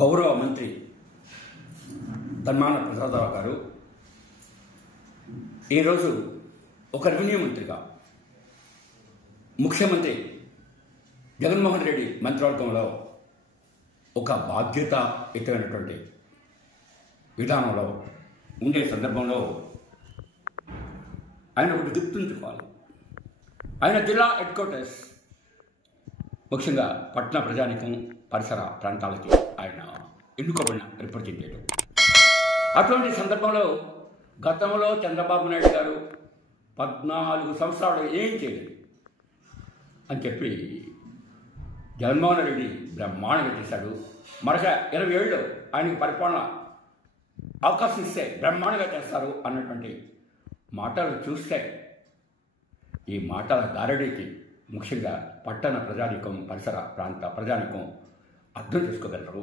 గౌరవ మంత్రి ధర్మాన ప్రసాదరావు గారు ఈరోజు ఒక రెవెన్యూ మంత్రిగా ముఖ్యమంత్రి జగన్మోహన్ రెడ్డి మంత్రివర్గంలో ఒక బాధ్యతాయుతమైనటువంటి విధానంలో ఉండే సందర్భంలో ఆయన ఒకటి గుర్తుంచుకోవాలి. ఆయన జిల్లా హెడ్ క్వార్టర్స్ ముఖ్యంగా పట్టణ ప్రజానికం పరిసర ప్రాంతాలకి ఆయన ఎన్నుకోబడిన రిప్రజెంటేటివ్. అటువంటి సందర్భంలో గతంలో చంద్రబాబు నాయుడు గారు 14 సంవత్సరాలు ఏం చేయలేదు అని చెప్పి జగన్మోహన్ రెడ్డి బ్రహ్మాండంగా చేశాడు. మరొక 20 ఏళ్ళు ఆయనకి పరిపాలన అవకాశం ఇస్తే బ్రహ్మాండంగా చేస్తారు అన్నటువంటి మాటలు చూస్తే ఈ మాటల గారడీకి ముఖ్యంగా పట్టణ ప్రజానికం పరిసర ప్రాంత ప్రజానికం అర్థం చేసుకోగలరు,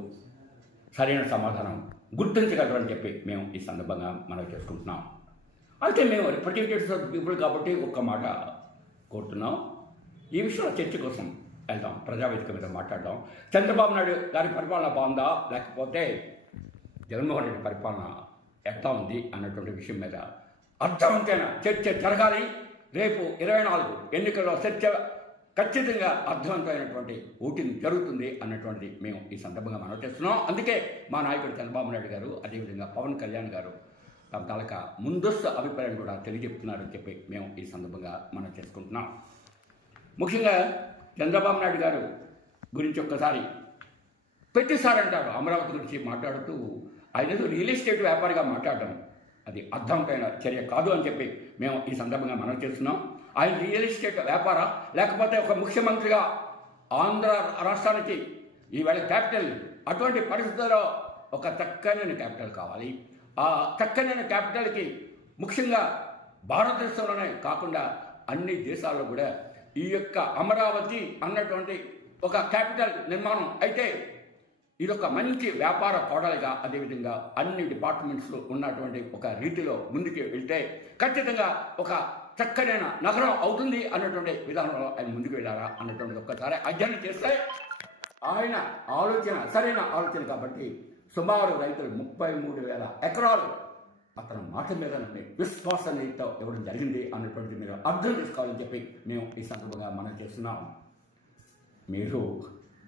సరైన సమాధానం గుర్తించగలరు అని చెప్పి మేము ఈ సందర్భంగా మనం చేసుకుంటున్నాం. అయితే మేము రిప్రజెంటేటివ్స్ ఆఫ్ పీపుల్ కాబట్టి ఒక్క మాట కోరుతున్నాం. ఈ విషయంలో చర్చ కోసం వెళ్దాం, ప్రజావేదిక మీద మాట్లాడదాం. చంద్రబాబు నాయుడు గారి పరిపాలన బాగుందా లేకపోతే జగన్మోహన్ రెడ్డి పరిపాలన ఎట్లా ఉంది అన్నటువంటి విషయం మీద అర్థవంతమైన చర్చ జరగాలి. రేపు 24 ఎన్నికల్లో చర్చ ఖచ్చితంగా అర్థవంతమైనటువంటి ఓటింగ్ జరుగుతుంది అన్నటువంటిది మేము ఈ సందర్భంగా మనం చేస్తున్నాం. అందుకే మా నాయకుడు చంద్రబాబు నాయుడు గారు, అదేవిధంగా పవన్ కళ్యాణ్ గారు తమ తాలూకా ముందస్తు అభిప్రాయం కూడా తెలియజెప్తున్నారని చెప్పి మేము ఈ సందర్భంగా మనం చేసుకుంటున్నాం. ముఖ్యంగా చంద్రబాబు నాయుడు గారు గురించి ఒక్కసారి ప్రతిసారి అంటారు, అమరావతి గురించి మాట్లాడుతూ ఆయన రియల్ ఎస్టేట్ వ్యాపారిగా మాట్లాడడం అది అర్థవంతమైన చర్య కాదు అని చెప్పి మేము ఈ సందర్భంగా మనం చేస్తున్నాం. ఆయన రియల్ ఎస్టేట్ వ్యాపార లేకపోతే ఒక ముఖ్యమంత్రిగా ఆంధ్ర రాష్ట్రానికి ఈవేళ క్యాపిటల్, అటువంటి పరిస్థితుల్లో ఒక చక్కనైన క్యాపిటల్ కావాలి. ఆ చక్కనైన క్యాపిటల్కి ముఖ్యంగా భారతదేశంలోనే కాకుండా అన్ని దేశాల్లో కూడా ఈ యొక్క అమరావతి అన్నటువంటి ఒక క్యాపిటల్ నిర్మాణం అయితే ఇదొక మంచి వ్యాపార కోడలిగా, అదేవిధంగా అన్ని డిపార్ట్మెంట్స్లో ఉన్నటువంటి ఒక రీతిలో ముందుకు వెళ్తే ఖచ్చితంగా ఒక చక్కనైన నగరం అవుతుంది అన్నటువంటి విధానంలో ఆయన ముందుకు వెళ్ళారా అన్నటువంటిది ఒక్కసారి అధ్యయనం చేస్తే ఆయన ఆలోచన సరైన ఆలోచన కాబట్టి సుమారు రైతులు 33,000 ఎకరాలు అతని మాట మీద విశ్వాసనీయత ఇవ్వడం జరిగింది అన్నటువంటిది మీరు అర్థం చేసుకోవాలని చెప్పి మేము ఈ సందర్భంగా మనం చేస్తున్నాం. మీరు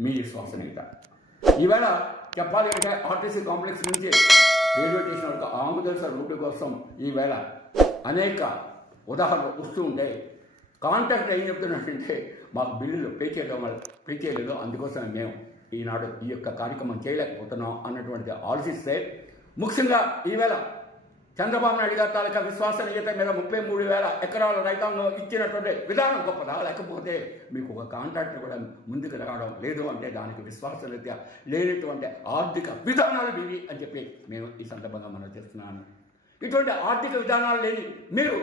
మీ విశ్వాసనీయత ఈవేళ చెప్పాలి అంటే ఆర్టీసీ కాంప్లెక్స్ నుంచి రైల్వే స్టేషన్ వరకు ఆంధ్రప్రదేశ్ రోడ్డు కోసం ఈవేళ అనేక ఉదాహరణలు వస్తూ ఉంటే కాంట్రాక్ట్ ఏం చెప్తున్నట్టంటే మాకు బిల్లులు పే చేయలేదు, అందుకోసం మేము ఈనాడు ఈ యొక్క కార్యక్రమం చేయలేకపోతున్నాం అన్నటువంటిది ఆలోచిస్తే ముఖ్యంగా ఈవేళ చంద్రబాబు నాయుడు గారి తాలూకా విశ్వసనీయత మీద 33,000 ఎకరాల రైతాంగం ఇచ్చినటువంటి విధానం గొప్పదా, లేకపోతే మీకు ఒక కాంట్రాక్టర్ కూడా ముందుకు రావడం లేదు అంటే దానికి విశ్వసనీయత లేనటువంటి ఆర్థిక విధానాలు ఇవి అని చెప్పి మేము ఈ సందర్భంగా మనం చేస్తున్నాను. ఇటువంటి ఆర్థిక విధానాలు లేని మీరు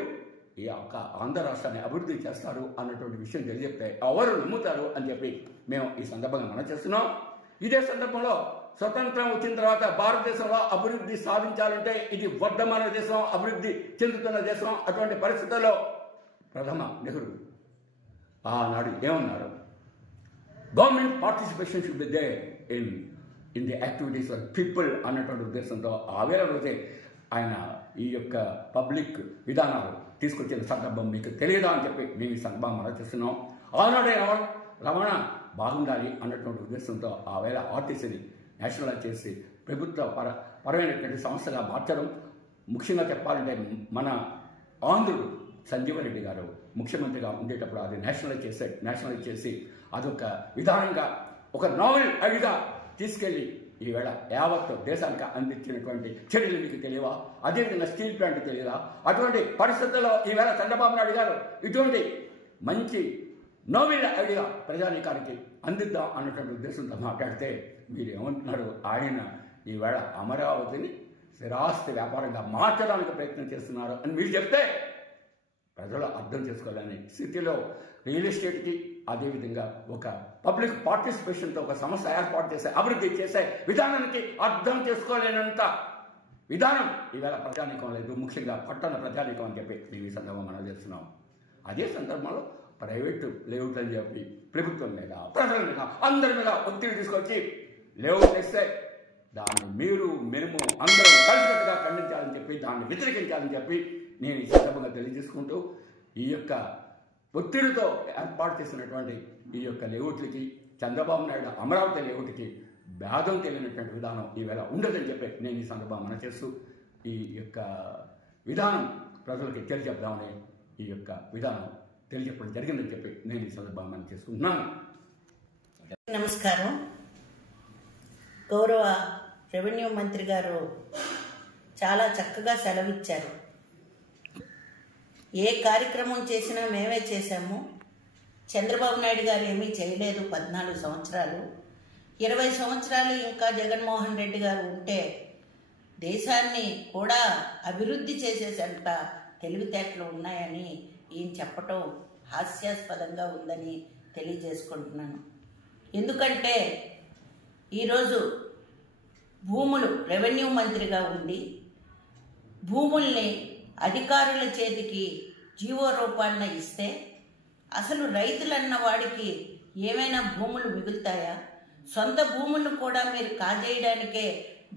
ఈ యొక్క ఆంధ్ర రాష్ట్రాన్ని అభివృద్ధి చేస్తారు అన్నటువంటి విషయం తెలియజెప్తే ఎవరు నమ్ముతారు అని చెప్పి మేము ఈ సందర్భంగా మనం చేస్తున్నాం. ఇదే సందర్భంలో స్వతంత్రం వచ్చిన తర్వాత భారతదేశంలో అభివృద్ధి సాధించాలంటే ఇది వర్ధమాన దేశం, అభివృద్ధి చెందుతున్న దేశం. అటువంటి పరిస్థితుల్లో ప్రథమ నెహ్రూ ఆనాడు ఏమన్నారు, government participation should be there in the activities of people అన్నటువంటి ఉద్దేశంతో ఆవేళ రోజే ఆయన ఈ యొక్క పబ్లిక్ విధానాలు తీసుకొచ్చిన సందర్భం మీకు తెలియదా అని చెప్పి మేము ఈ సందర్భం మనం చేస్తున్నాం. ఆనాడే రవాణా బాగుండాలి అన్నటువంటి ఉద్దేశంతో ఆవేళ ఆర్టీసీని నేషనలైజ్ చేసి ప్రభుత్వ పరమైనటువంటి సంస్థగా మార్చడం. ముఖ్యంగా చెప్పాలంటే మన ఆంధ్రుడు సంజీవరెడ్డి గారు ముఖ్యమంత్రిగా ఉండేటప్పుడు అది నేషనలైజ్ చేసి అదొక విధానంగా ఒక నావెల్ ఐడిగా తీసుకెళ్ళి ఈవేళ యావత్ దేశానికి అందించినటువంటి చర్యలు మీకు తెలియవా? అదేవిధంగా స్టీల్ ప్లాంట్ తెలియదా? అటువంటి పరిస్థితుల్లో ఈవేళ చంద్రబాబు నాయుడు గారు ఇటువంటి మంచి నోవెల్ ఐడియా ప్రజానీకానికి అందిద్దాం అన్నటువంటి ఉద్దేశంతో మాట్లాడితే మీరు ఏమంటున్నారు, ఆయన ఈవేళ అమరావతిని స్థిరాస్తి వ్యాపారంగా మార్చడానికి ప్రయత్నం చేస్తున్నారు అని మీరు చెప్తే ప్రజలు అర్థం చేసుకోవాలని స్థితిలో రియల్ ఎస్టేట్కి అదేవిధంగా ఒక పబ్లిక్ పార్టిసిపేషన్తో ఒక సంస్థ ఏర్పాటు చేసే అభివృద్ధి చేసే విధానానికి అర్థం చేసుకోలేనంత విధానం ఈవేళ ప్రజానీకం లేదు, ముఖ్యంగా పట్టణ ప్రజానీకం అని చెప్పి మేము ఈ సందర్భం మనం చేస్తున్నాం. అదే సందర్భంలో ప్రైవేటు లేఅవుట్ అని చెప్పి ప్రభుత్వం మీద ప్రజల మీద అందరి మీద ఒత్తిడి తీసుకొచ్చి లేఅవుట్ వేస్తే దాన్ని మేము అందరం కలిసికట్టుగా ఖండించాలని చెప్పి, దాన్ని వ్యతిరేకించాలని చెప్పి నేను ఈ సందర్భంగా తెలియజేసుకుంటూ, ఈ యొక్క ఒత్తిడితో ఏర్పాటు చేసినటువంటి ఈ యొక్క లేఅవుట్లకి, చంద్రబాబు నాయుడు అమరావతి లేఅవుట్కి భేదం తెలియనటువంటి విధానం ఈవేళ ఉండదని చెప్పి నేను ఈ సందర్భంగా మనం చేస్తూ, ఈ యొక్క విధానం ప్రజలకి తెలియజెప్దామని ఈ యొక్క విధానం తెలియజెప్పడం జరిగిందని చెప్పి నేను ఈ సందర్భంగా మనం చేసుకుంటున్నాను. నమస్కారం. గౌరవ రెవెన్యూ మంత్రి గారు చాలా చక్కగా సెలవిచ్చారు. ఏ కార్యక్రమం చేసినా మేమే చేశాము, చంద్రబాబు నాయుడు గారు ఏమీ చేయలేదు 14 సంవత్సరాలు, 20 సంవత్సరాలు ఇంకా జగన్మోహన్ రెడ్డి గారు ఉంటే దేశాన్ని కూడా అభివృద్ధి చేసేసంత తెలివితేటలు ఉన్నాయని ఈయన చెప్పటం హాస్యాస్పదంగా ఉందని తెలియజేసుకుంటున్నాను. ఎందుకంటే ఈరోజు భూములు రెవెన్యూ మంత్రిగా ఉండి భూముల్ని అధికారుల చేతికి జీవో రూపాన్న ఇస్తే అసలు రైతులన్న వాడికి ఏమైనా భూములు మిగులుతాయా? సొంత భూములను కూడా మీరు కాజేయడానికే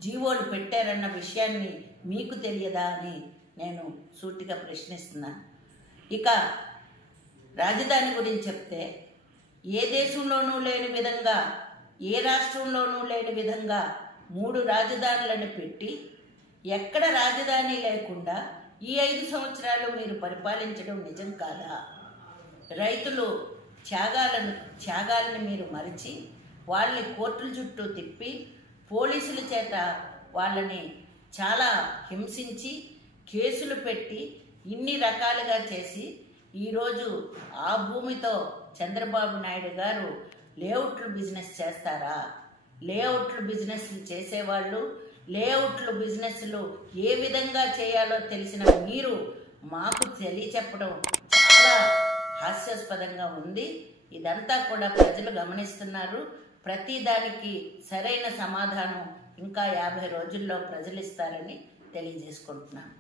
జీవోలు పెట్టారన్న విషయాన్ని మీకు తెలియదా అని నేను సూటిగా ప్రశ్నిస్తున్నాను. ఇక రాజధాని గురించి చెప్తే, ఏ దేశంలోనూ లేని విధంగా, ఏ రాష్ట్రంలోనూ లేని విధంగా 3 రాజధానులను పెట్టి ఎక్కడ రాజధాని లేకుండా ఈ 5 సంవత్సరాలు మీరు పరిపాలించడం నిజం కాదా? రైతులు త్యాగాలను మీరు మరిచి వాళ్ళని కోర్టుల చుట్టూ తిప్పి పోలీసుల చేత వాళ్ళని చాలా హింసించి కేసులు పెట్టి ఇన్ని రకాలుగా చేసి ఈరోజు ఆ భూమితో చంద్రబాబు నాయుడు గారు లేఅవుట్లు బిజినెస్ చేస్తారా? లేఅవుట్లు బిజినెస్లు చేసేవాళ్ళు, లేఅవుట్లు బిజినెస్లు ఏ విధంగా చేయాలో తెలిసిన మీరు మాకు తెలియచెప్పడం చాలా హాస్యాస్పదంగా ఉంది. ఇదంతా కూడా ప్రజలు గమనిస్తున్నారు. ప్రతి దానికి సరైన సమాధానం ఇంకా 50 రోజుల్లో ప్రజలు ఇస్తారని తెలియజేసుకుంటున్నాను.